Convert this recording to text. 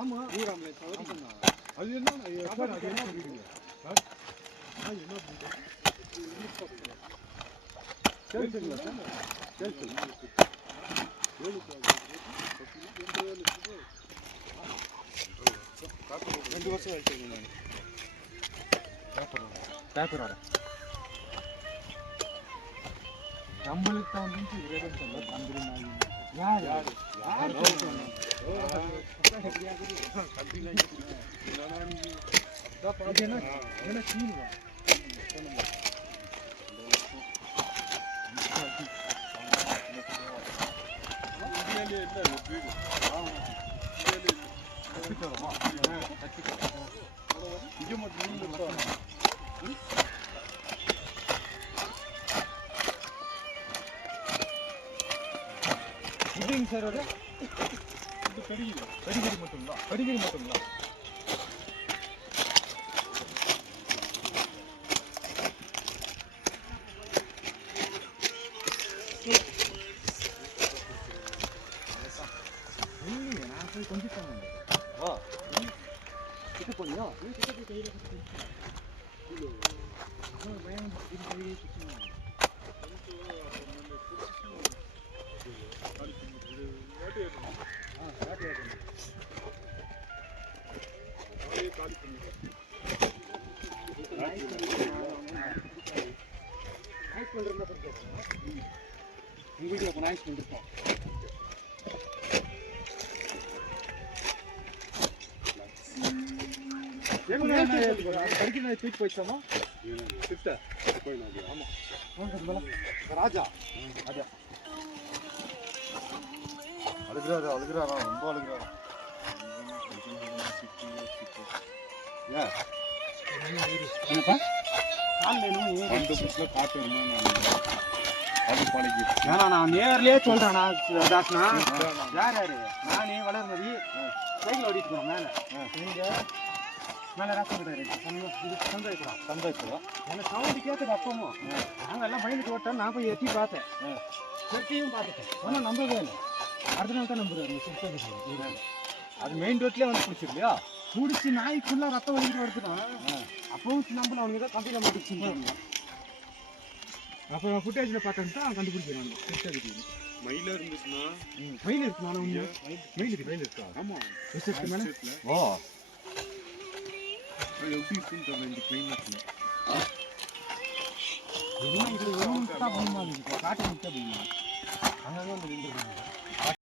ஆமா ஊராமலே சவரிக்கணும். அது என்ன சார் அது என்ன வீடுங்க சார்? என்ன வீடு? சரி சரிங்களா சார்? சரி சரி. 2 வருஷம் ஆயிடுச்சு நான். பேப்பரோட நம்மளுக்கு தான் வந்து ரேட் சொல்ல தந்துருந்தாங்க. யார் யார் யார் என்ன சீனுவா சார் அது கடிகிரி மட்டுங்களா? கடிகிரி மட்டுங்களா? நான் போய் கொஞ்சம் கிட்ட போனியா? கிட்ட போய் கையில் பயம் உங்க வீட்டில் அப்போ நாய்ஸ் பண்ணிருக்கோம். படிக்க தூக்கி போயிடுச்சாமா ராஜா ராஜா அழுகிறாரா அழுகிறாரா ரொம்ப அழுகிறாரா? நான் நேர்லயே சொல்றேன். யார் யாரு நானே வளர்மதி சைக்கிள் ஓடிட்டு போறோம் மேல நீங்க மேல சந்தோஷம் சந்தோஷம் எனக்கு சவுண்டு கேட்குது. அப்பவும் நாங்கள் எல்லாம் பயந்துட்டு ஓட்டோம். நான் போய் எட்டி பார்த்தேன். எட்டியும் பார்த்துட்டேன். ஆனால் நம்பவே இல்லை. அடுத்த நாள் தான் நம்புறாரு. அது மெயின் ரோட்லேயே வந்து பிடிச்சிருக்கு இல்லையா? பிடிச்சி நாய் ஃபுல்லாக ரத்தம் வலிக்கிட்டு வருதுதான். அப்பவும் நம்பல அவனுக்கு தான் கம்பியில் மாட்டிச்சுன்னு. அப்போ ஃபுட்டேஜில் பார்த்தேன்ட்டு அவன் கண்டுபிடிக்கிறான். ஃபுட்டேஜ் மயில் இருந்துச்சுன்னா மயில் இருக்குமா? மயில் இருக்கு. மயில் இருக்கா? ஆமாம். ஓ எப்படி இருக்குன்னு தெரியல இந்த கிளைமேட்டில். காட்டு முட்டை அங்கே வந்து